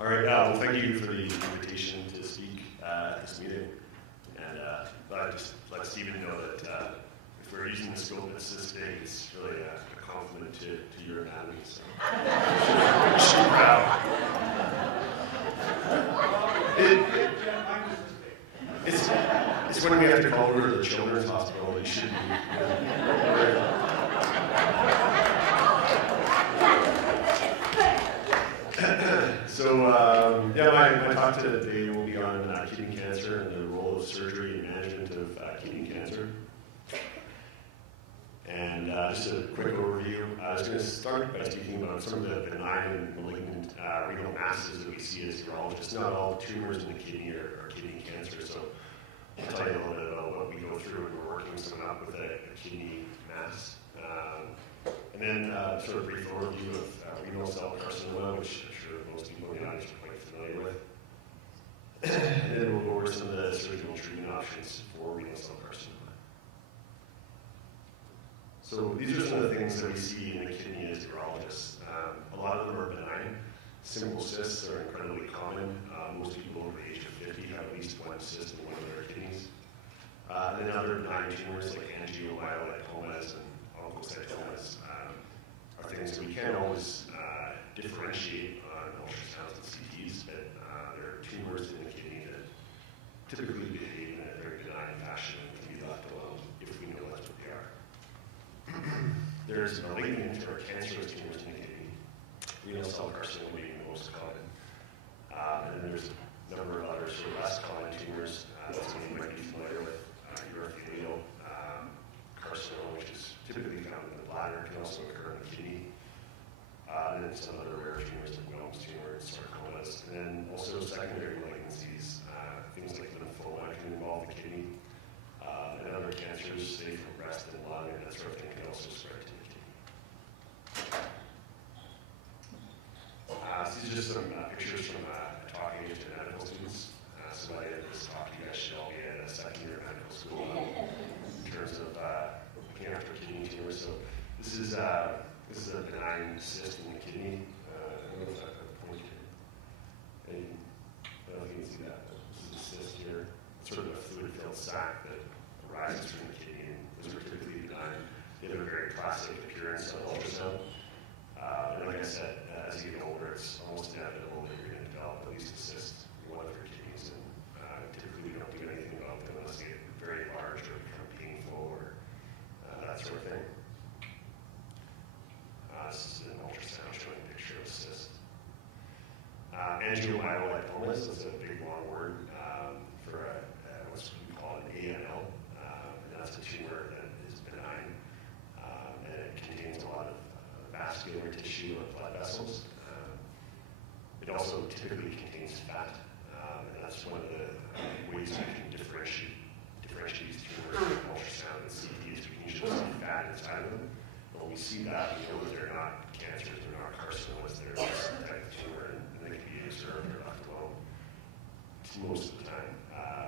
All right, well, thank you for the invitation to speak at this meeting. And I just let Stephen know that if we're using the scope that's this big, it's really a compliment to your anatomy. So you should be proud. It's when we have to call over to the children's hospital that you should be. So, my talk today will be on kidney cancer and the role of surgery in management of kidney cancer. And just a quick overview. I was going to start by speaking about some of the benign and malignant renal masses that we see as urologists. Not all tumors in the kidney are kidney cancer, so I'll tell you a little bit about what we go through when we're working someone up with a kidney mass. And then sort of a brief overview of renal cell carcinoma, which I'm sure most people in the audience are quite familiar with. And then we'll go over some of the surgical treatment options for renal cell carcinoma. So these are some of the things that we see in the kidney as urologists. A lot of them are benign. Simple cysts are incredibly common. Most people over the age of 50 have at least one cyst in one of their kidneys. Then other benign tumors like angiomyolipomas and oncocytomas are things that we can't always differentiate on ultrasounds and CTs, but there are tumors in the kidney that typically behave in a very benign fashion and can be left alone if we know that's what they are. There's malignant or cancerous tumors in the kidney, renal cell carcinoma being the most common. And then there's a number of other sort of less common tumors that some of you might be familiar with. Urothelial carcinoma, which is typically found in the bladder, can also occur in the kidney. And then some other rare tumors like Wilms tumor and sarcomas. And then also secondary malignancies, things like lymphoma can involve the kidney. And other cancers, say from breast and lung and that sort of thing, can also spread to the kidney. So these are just some pictures from talk I gave to medical students. So by the end of this talk, you guys should all be at a second year of medical school in terms of looking after kidney tumors. So this is a benign cyst in the kidney. I don't know if I put a point here. I don't know if you can see that, but this is a cyst here. It's sort of a fluid-filled sac that arises from the kidney, and those are typically benign. They have a very classic appearance on ultrasound. And like I said, as you get older, it's almost inevitable that you're going to develop at least a cyst in one of your kidneys. And typically we don't do anything about them unless they get very large or become painful or that sort of thing. This is an ultrasound showing a picture of a cyst. Angiomyolipomas is a big long word for what's we call an AML. And that's a tumor that is benign. And it contains a lot of vascular tissue or blood vessels. It also typically contains fat. And that's one of the ways we can differentiate these tumors from ultrasound and CTs. We can usually see fat inside of them. When we see that, we know that they're not cancers, they're not carcinomas, they're some type of tumor, and they can be observed or left alone most of the time.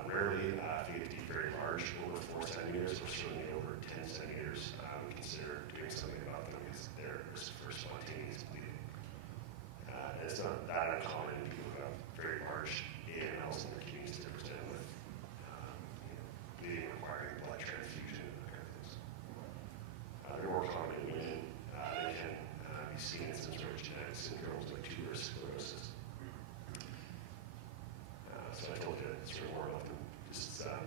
Rarely, if they get to be very large, over 4 centimeters, or certainly over 10 centimeters, we consider doing something about them because they're risk for spontaneous bleeding. And it's not that uncommon in people who have very large AMLs in their kidneys to present with bleeding requiring blood transfusion and that kind of things. They're more common in women. They can be seen in some sort of genetic syndromes like tuberous sclerosis. So I told you sort of more about them. Just some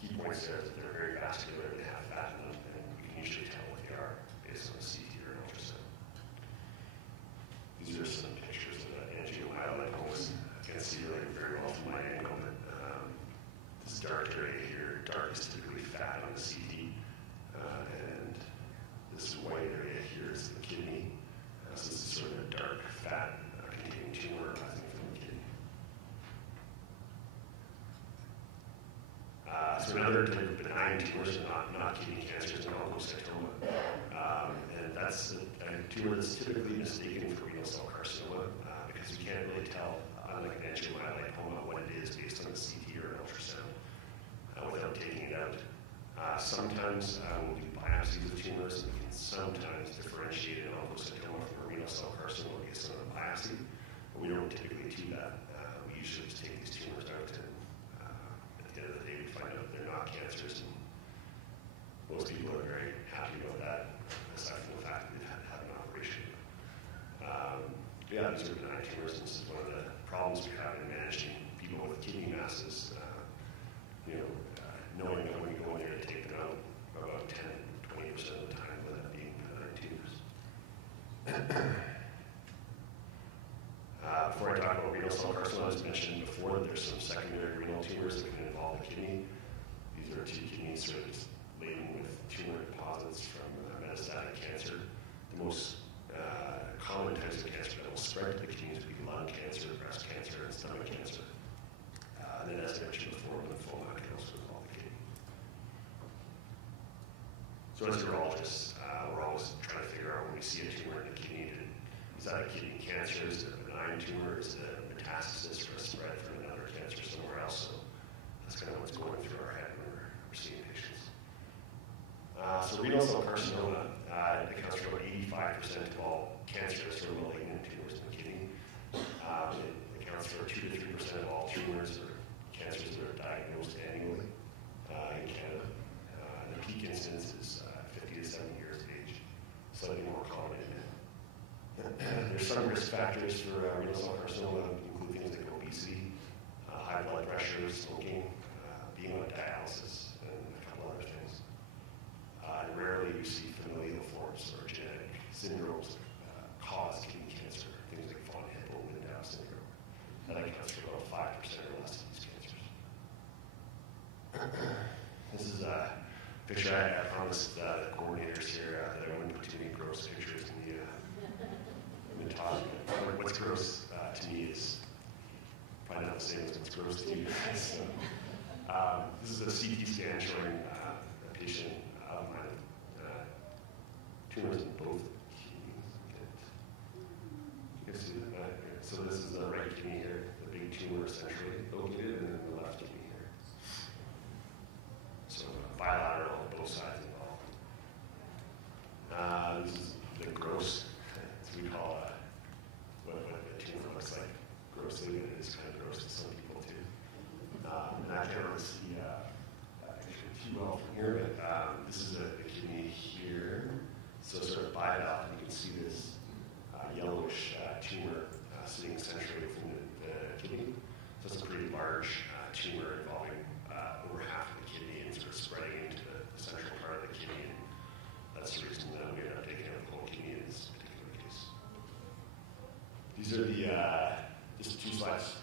key points there is that they're very vascular, they have fat in them, and you can usually tell what they are based on the CT or an ultrasound. These are some pictures of angiomyolipomas. I can't see really very well from my angle, but this dark area here, dark is typically fat on the CT, and this white area here is the kidney. So this is sort of a dark, fat, containing tumor arising from the kidney. So another type of benign tumors are not kidney cancers, and oncocytoma. And that's a tumor that's typically mistaken for renal cell carcinoma because we can't really tell, unlike an angiomyolipoma, what it is based on the CT or an ultrasound without taking it out. Sometimes we'll do biopsies of tumors, and we can sometimes differentiate an oncocytoma from a renal cell carcinoma based on a biopsy. But we don't typically do that. We usually just take these tumors out, and at the end of the day, we find out they're not cancers. And most people are very happy about that, aside from the fact that they've had to have an operation. Yeah, these are benign tumors, and this is one of the problems we have in managing people with kidney masses. Knowing that when you go in there to take them out, about 10-20% of the time will end up being benign tumors. Before I talk about renal cell carcinoma, as mentioned before, there's some secondary renal tumors that can involve the kidney. These are two kidneys sort of just laden with tumor deposits from metastatic cancer. The most common types of cancer that will spread to the kidneys would be lung cancer, breast cancer, and stomach cancer. And then, as I mentioned before, lymphoma can also involve the kidney. So as urologists, we're always trying to figure out when we see a tumor in the kidney, is that a kidney cancer? Is it a benign tumor? Is it a metastasis or a spread from another cancer somewhere else? So that's kind of what's going through our head when we're seeing patients. So renal cell carcinoma accounts for about 85% of all cancerous or malignant tumors in the kidney. It accounts for 2 to 3% of all tumors or cancers that are diagnosed annually in Canada. The peak incidence is 50 to 70 years of age, slightly more common in men. There's some risk factors for renal cell carcinoma, include things like obesity, high blood pressure, smoking, being on dialysis, and a couple other things. And rarely you see familial forms or genetic syndromes that cause kidney cancer, things like von Hippel-Lindau syndrome. That accounts for about 5% or less of these cancers. This is a picture I promised the coordinators here that I wouldn't put too many gross pictures in the talk. What's gross to me is probably not the same as what's gross to you guys. So, this is a CT scan showing a patient of mine tumors in both kidneys. You can see that. So this is the right kidney here, the big tumor centrally located, and then the left kidney here. So bilateral on both sides involved. This is the gross, as we call what a tumor looks like grossly, and it is kind of gross to some people too. And I can't really see too well from here, but this is a kidney here. So sort of bilateral, you can see this yellowish tumor sitting centrally within the kidney. So it's a pretty large tumor involving over half of the kidney and sort of spreading into the central part of the kidney. And that's the reason that we ended up taking out the whole kidney in this particular case. These are just 2 slides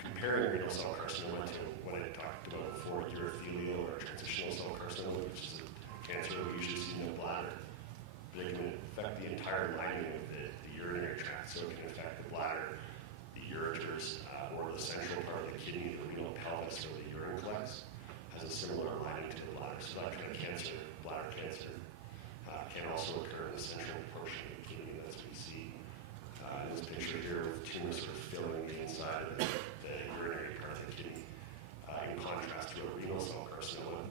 comparing renal cell carcinoma to what I talked about before, urothelial or transitional cell carcinoma, which is a cancer that we usually see in the bladder. But it can affect the entire lining of the urinary tract, so it can affect the bladder, the ureters, or the central part of the kidney, the renal pelvis, or the urine collects, has a similar lining to the bladder. So that kind of cancer, bladder cancer, can also occur in the central portion of the kidney, as we see in this picture here, with tumors sort of filling the inside of the urinary part of the kidney, in contrast to a renal cell carcinoma,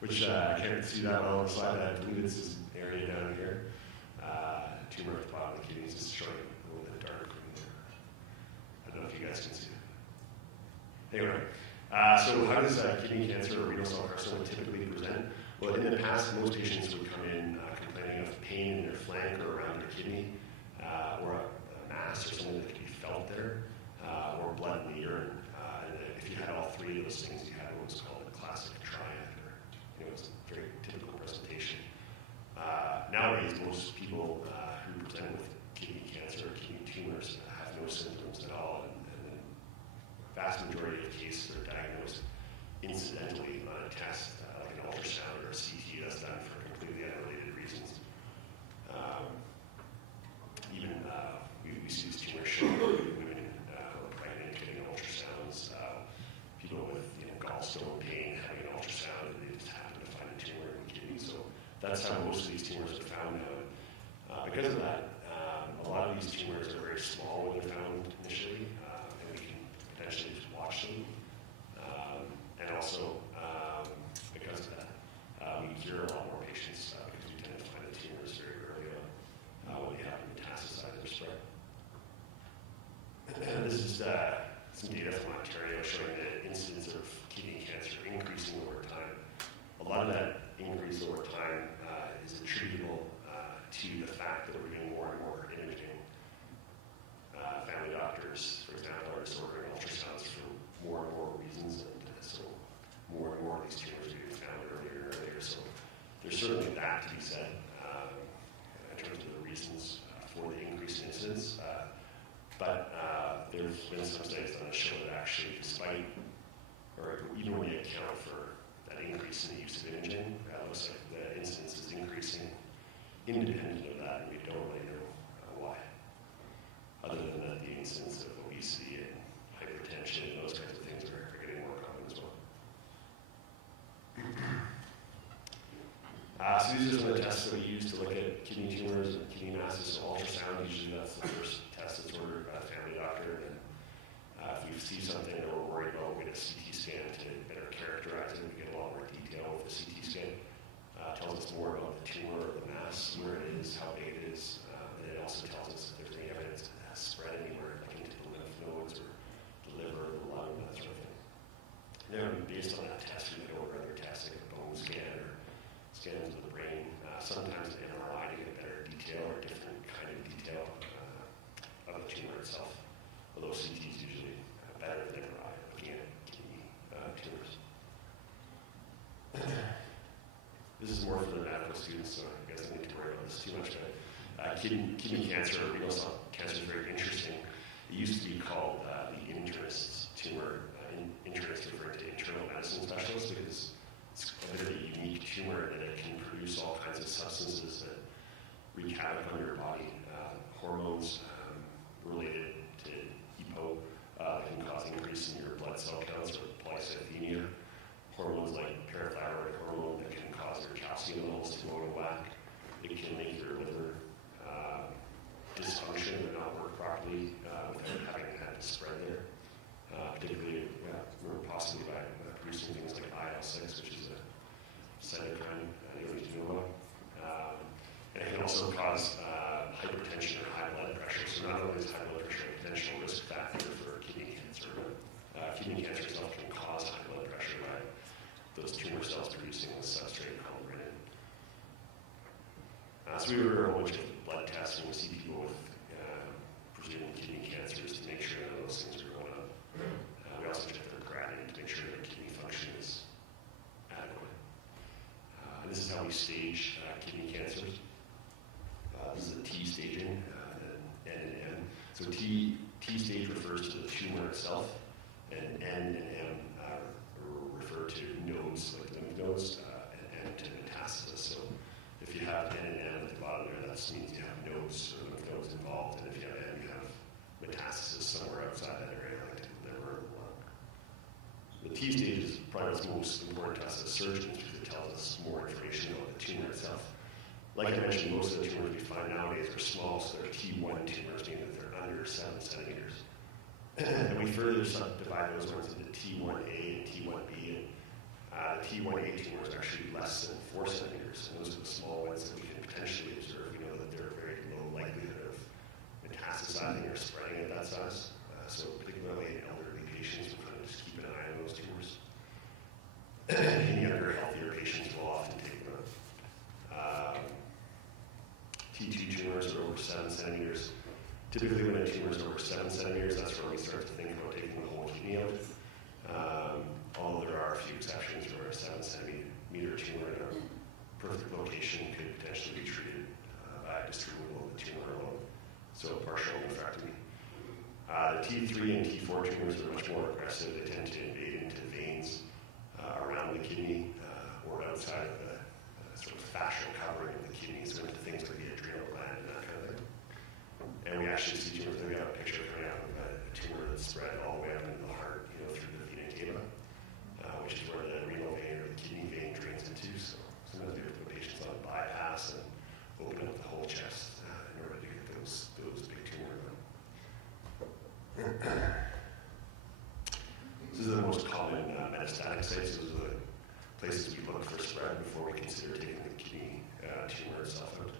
which I can't see that well on the slide. I believe this is an area down here. Tumor at the bottom of the kidney is just showing a little bit dark green there. I don't know if you guys can see it. Anyway, so how does kidney cancer or renal cell carcinoma typically present? Well, in the past, most patients would come in complaining of pain in their flank or around their kidney, or a mass or something that could be felt there, or blood in the urine. And if you had all 3 of those things, you had what was called a classic triad, or it's a very typical presentation. Nowadays, most people who present with kidney cancer or kidney tumors have no symptoms at all, and the vast majority of cases are diagnosed incidentally on a test, like an ultrasound or a CT that's done for completely unrelated reasons. We see these tumors showing women who are pregnant getting ultrasounds, people with gallstone pain having an ultrasound, and they just happen to find a tumor in the kidney. So that's how most of these tumors are found now. Because of that, a lot of these tumors are very small when they're found initially, and we can potentially just watch them. And also, because of that, we cure a lot more patients because we tend to find the tumors very early on when they happen. lot of that increase over time is attributable to the fact that we're doing more and more imaging. Family doctors, for example, are just ordering ultrasounds for more and more reasons, and so more and more of these tumors are being found earlier and earlier. So there's certainly that to be said in terms of the reasons for the increased incidence. But there have been some studies done that show that actually, despite, or even when you account for that increase in the use of imaging, it looks like the incidence is increasing independent of that, and we don't really know why. Other than that, the incidence of obesity and hypertension and those kinds of things are getting more common as well. So these are some of the tests that we use to look at kidney tumors and kidney masses. So ultrasound, usually that's the first test that's ordered by the family doctor. And if we see something that we're worried about, we get a CT scan to better characterize it. We get a lot more detail with the CT scan. It tells us more about the tumor or the mass, where it is, how big it is. And it also tells us if there's any evidence that it has spread anywhere, like into the lymph nodes or the liver or the lung, that sort of thing. And then based on that test, we can go over other tests like a bone scan or scans of the brain, sometimes an MRI to get a better detail or a different kind of detail of the tumor itself. Although CT is usually better than MRI looking at kidney tumors. This is more for the medical students, so I guess I don't need to worry about this too much. But kidney cancer, renal cell cancer is very interesting. It used to be called the internist tumor. Internist referred to internal medicine specialists because it's a bit of a unique tumor that it can produce all kinds of substances that wreak havoc on your body. Hormones related to EPO can cause increase in your blood cell counts or polycythemia. Hormones like parathyroid hormone that can cause your calcium levels to go out of whack. It can make your liver dysfunction or not work properly without having had to spread there. Particularly, or possibly by producing things like IL-6, which is a cytokine you don't need to know about. And it can also cause hypertension or high blood pressure. So not only is high blood pressure a potential risk factor for kidney cancer, but kidney cancer itself can cause high blood pressure by those tumor cells producing the substrate called renin. So we order a whole bunch of blood tests when we see people with presumed kidney cancers to make sure that those things are going on. We also check their creatinine to make sure that kidney function is adequate. And this is how we stage kidney cancers. This is the T staging, N and M. So T stage refers to the tumor itself, and N and M refer to nodes, like lymph nodes, and M to metastasis. So if you have N and M at the bottom there, that means you have nodes or lymph nodes involved, and if you have M, you have metastasis somewhere outside that area, like the liver or the lung. The T stage is probably what's most important to us as surgeons because it tells us more information about the tumor itself. Like I mentioned, most of the tumors we find nowadays are small, so they're T1 tumors, meaning that they're under 7 centimeters. And we further subdivide those ones into T1A and T1B. And T1A tumors are actually less than 4 centimeters, and those are the small ones that we can potentially observe. We know that they're a very low likelihood of metastasizing or spreading at that size. So particularly in elderly patients, we're going to just keep an eye on those tumors. In younger, healthier patients, we'll often take them. T2 tumors are over 7 centimeters. Typically, when a tumor is over 7 centimeters, that's where we start to think about taking the whole kidney out. Although there are a few exceptions where a 7 centimeter tumor in a perfect location could potentially be treated by just removal of the tumor alone. So partial nephrectomy. The T3 and T4 tumors are much more aggressive. They tend to invade into veins around the kidney or outside of the sort of fascial covering of the kidneys, so into things like the adrenal gland and that kind of thing. And we actually see tumors. We have a picture coming out of a tumor that's spread all the way up into the heart, through the vena cava, which is where the renal vein or the kidney vein drains into. So sometimes we have to put patients on a bypass and open up the whole chest in order to get those big tumors out. These are the most common metastatic sites. Those are the places we look for spread before we consider taking the kidney tumor itself out.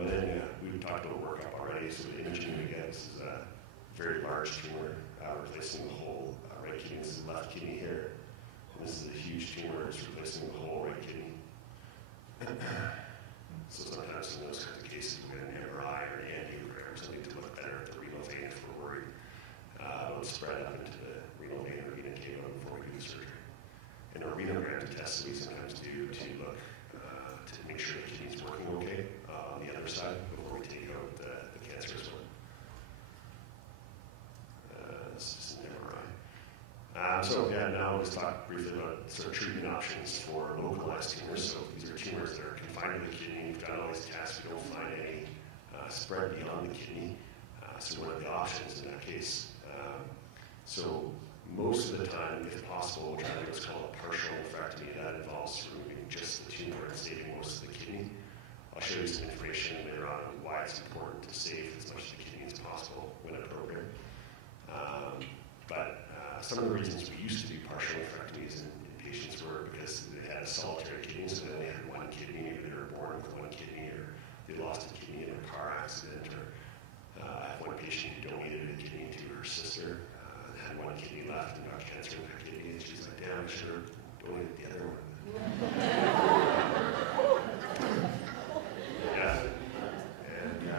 And then we've talked about workup already. So the imaging we get, this is a very large tumor replacing the whole right kidney. This is the left kidney here. And this is a huge tests that we sometimes do to look to make sure the kidney's working okay on the other side before we take out the cancerous one. This is an MRI. So yeah, now let's talk briefly about sort of treatment options for localized tumors. So these are tumors that are confined to the kidney. We've done all these tests. We don't find any spread beyond the kidney. So one of the options in that case. So most of the time, if possible, we'll try to do what's called a partial nephrectomy. That involves removing just the tumor and saving most of the kidney. I'll show you some information later on why it's important to save as much of the kidney as possible when appropriate. But some of the reasons we used to do partial nephrectomies in patients were because they had a solitary kidney, so they only had one kidney, maybe they were born with one kidney, or they lost a kidney in a car accident, or I have one patient who donated a kidney to her sister, had one kidney left and got cancer in her kidney, and she's like, damn, I should have donated the other one. Yeah.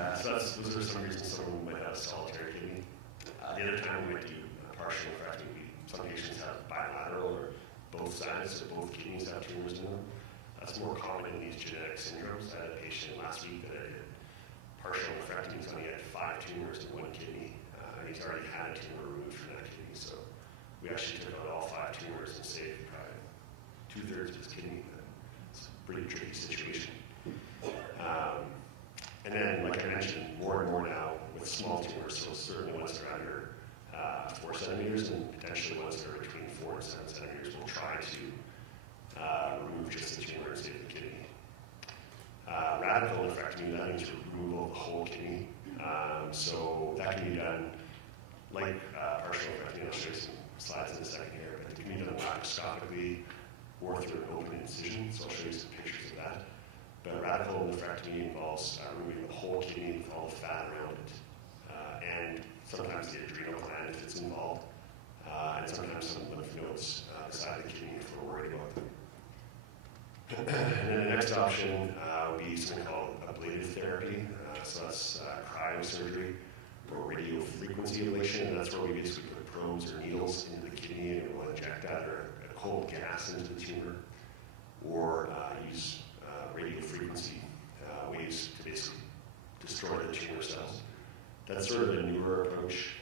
And so those are some reasons someone might have a solitary kidney. The other time we might do partial nephrectomy, some patients have bilateral or both sides, so both kidneys have tumors in them. That's more common in these genetic syndromes. I had a patient last week that I did partial nephrectomy, so he had 5 tumors in one kidney, and he's already had a tumor removed from that kidney. So we actually took out all 5 tumors and saved probably 2/3 of his kidney. It's a pretty tricky situation. And then, like I mentioned, more and more now with small tumors, so certainly ones that are under 4 centimeters and potentially ones that are between 4 and 7 centimeters, we'll try to remove just the tumor and save the kidney. Radical nephrectomy, that means removal of the whole kidney. So that can be done like partial nephrectomy. I'll show you some slides in a second here, but it can be done laparoscopically or through an open incision, so I'll show you some pictures of that. But radical nephrectomy involves removing the whole kidney with all the fat around it, and sometimes the adrenal gland if it's involved, and sometimes some lymph nodes beside the kidney if we're worried about them. And then the next option would be something called ablative therapy. So that's cryosurgery or radiofrequency ablation, and that's where we basically put probes or needles into the kidney and we'll inject that or a cold gas into the tumor, or use radiofrequency waves to basically destroy the tumor cells. That's sort of a newer approach.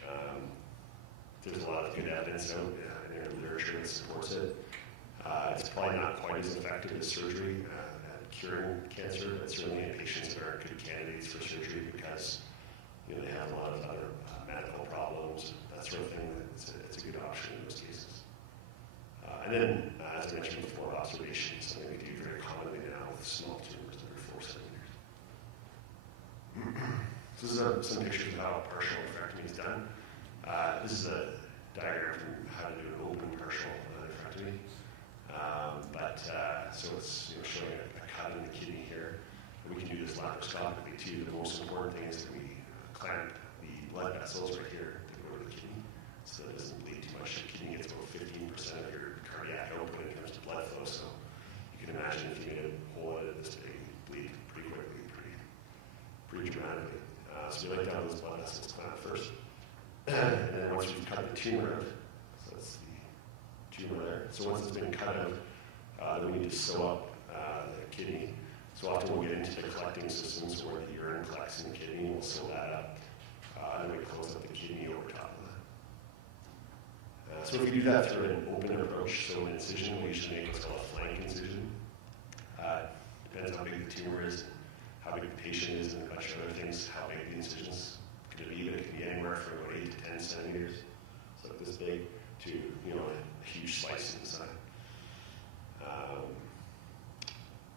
There's a lot of good evidence out in the literature that supports it. It's probably not quite as effective as surgery at curing cancer, but certainly in patients that are good candidates for surgery because they have a lot of other medical problems, that sort of thing. It's a good option in those cases. And then, as I mentioned before, observation is something we do very commonly now with small tumors that are 4 centimeters. So this is some pictures of how partial nephrectomy is done. This is a diagram from how to do an open partial nephrectomy. So it's showing a cut in the kidney here. And we can do this laparoscopically too. The most important thing is that we clamp the blood vessels right here to go to the kidney so that it doesn't bleed too much. The kidney gets about 15% of your cardiac output in terms of blood flow. So you can imagine if you made a hole in it this big, it would bleed pretty quickly, pretty dramatically. So we like to have those blood vessels clamped first. And then once we've cut the tumor out, so that's the tumor there. So once it's been cut out, then we need to sew up the kidney. So often we'll get into the collecting systems where the urine collects in the kidney, we'll sew that up, and then we close up the kidney over top of that. So if we do that through an open approach, so an incision, we usually make what's called a flank incision. Depends how big the tumor is, how big the patient is, and a bunch of other things, how big the incisions could be, but it can be anywhere from about 8 to 10 centimeters, so like this big, to a huge slice inside.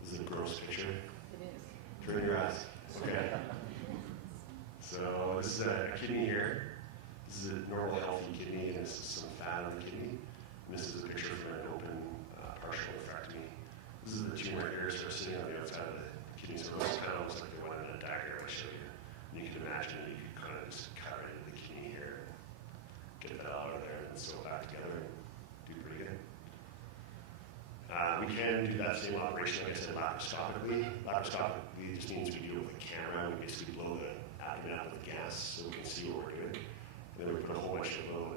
This is a gross picture. It is. Turn your eyes. Okay. So this is a kidney here. This is a normal healthy kidney, and this is some fat on the kidney. And this is a picture from an open partial nephrectomy. This is the tumor here, sort of sitting on the outside of the kidney. So it's kind of looks like the one in a diagram I showed you. And you can imagine that you could kind of just cut right into the kidney here and get that out of there and sew it back together and do pretty good. We can do that same operation, like I said, laparoscopically. Laparoscopically just means we do it with a camera. We basically blow the abdomen out with gas so we can see what we're doing. And then we put a whole bunch of little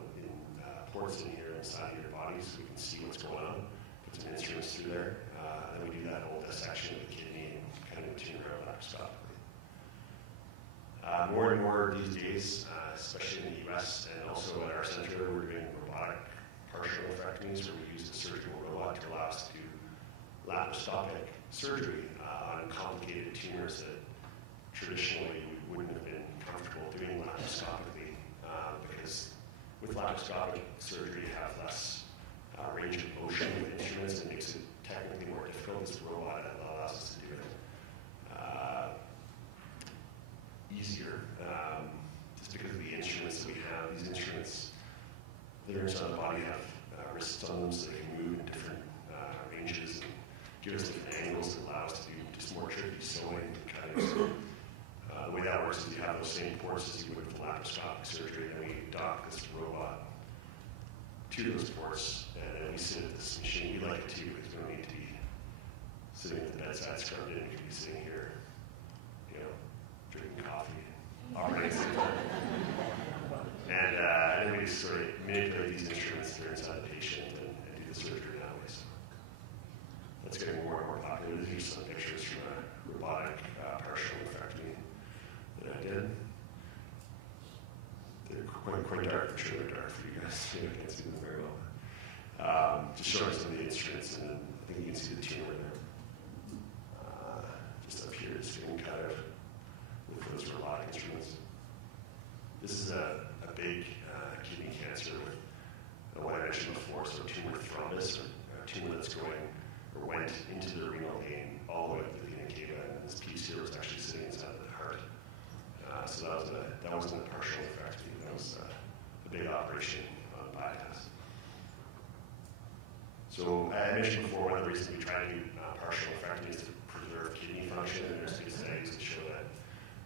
ports in here inside of your body so we can see what's going on. Put some instruments runs through there. Then we do that whole dissection of the kidney and kind of tumor out laparoscopically. More and more these days, especially in the US and also at our center, we're doing robotic partial nephrectomies where we use the surgical robot to allow us to do laparoscopic surgery on complicated tumors that traditionally we wouldn't have been comfortable doing laparoscopically because with laparoscopic surgery you have less range of motion with instruments and makes it technically more difficult. This robot allows us to do it easier just because of the instruments that we have. These instruments that are inside the body have wrists on them so they can move in different ranges and give us different angles that allow us to do just more tricky sewing and cutting. So, the way that works is you have those same ports as you would with laparoscopic surgery, and we dock this robot to those ports, and then we sit at this machine. We like it too because we don't need to be sitting at the bedside scrubbed in. We could be sitting here, drinking coffee, operating system. And then we just sort of manipulate these instruments that are inside the patient and do the surgery that way. So that's getting more and more popular. Here's some pictures from a robotic partial nephrectomy that I did. They're quite dark. I'm sure they're dark for you guys. I can't see them very well. Just showing some of the instruments, and I think you can see the tumor there. Just up here, it's getting cut out with those robotic instruments. This is a big kidney cancer with what I mentioned before, so tumor thrombus, or a tumor that's going or went into the renal vein all the way up to the vena cava, and this piece here was actually sitting inside the heart. So that wasn't a partial nephrectomy. That was a big operation on bypass. So I mentioned before, one of the reasons we try to do partial nephrectomy is to preserve kidney function, and there's been studies that show that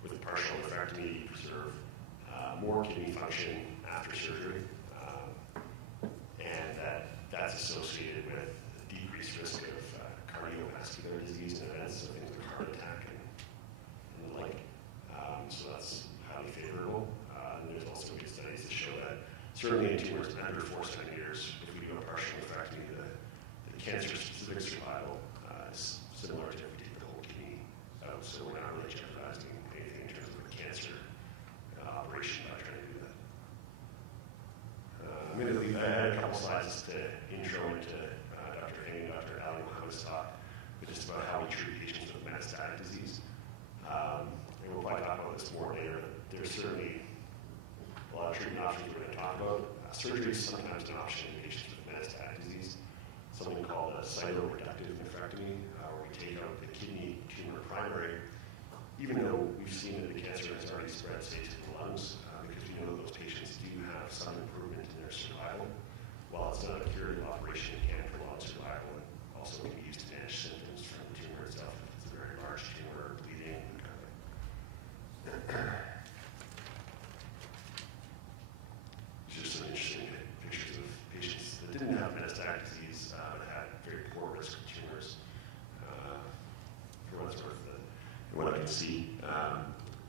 with partial nephrectomy, you preserve more kidney function after surgery, and that's associated with a decreased risk of cardiovascular disease and events, so things like heart attack and the like. So that's highly favorable. And there's also been studies that show that certainly in tumors under 4 centimeters, if we do a partial nephrectomy, the cancer-specific survival is similar to if we take the whole kidney out. So we're not really jeopardizing anything in terms of a cancer operation by trying to do that. I had a couple slides just to intro into Dr. Heng and Dr. Ali Muhammad's talk, but just about how we treat patients with metastatic disease. And we'll probably talk about this more later. There's certainly a lot of treatment options we're going to talk about. Surgery is sometimes an option in patients with metastatic disease, something called a cytoreductive nephrectomy, where we take out the kidney tumor primary, even though we've seen that the cancer has already spread, say, to the lungs, because we know those patients do have some improvement in their survival. While it's not a curative operation, it can prolong survival and also can be used to manage symptoms from the tumor itself if it's a very large tumor or bleeding. Just some interesting pictures of patients that didn't have metastatic disease but had very poor risk of tumors. For what it's worth, and what I can see,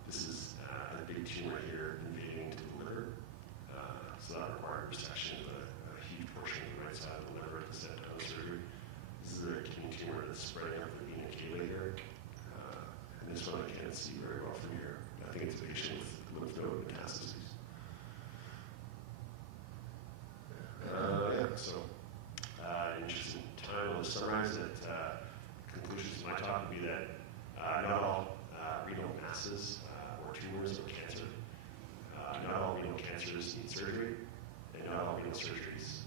this is a big tumor here invading into the liver. So that required resection of a huge portion of the right side of the liver at the set of surgery. This is a kidney tumor that's spreading up the vena cava here. And this one I can't see very well from here. I think it's a patient with lymph node metastases. In interest in time, I'll just summarize that conclusions of my talk would be that not all renal masses or tumors or cancer, not all renal cancers need surgery, and not all renal surgeries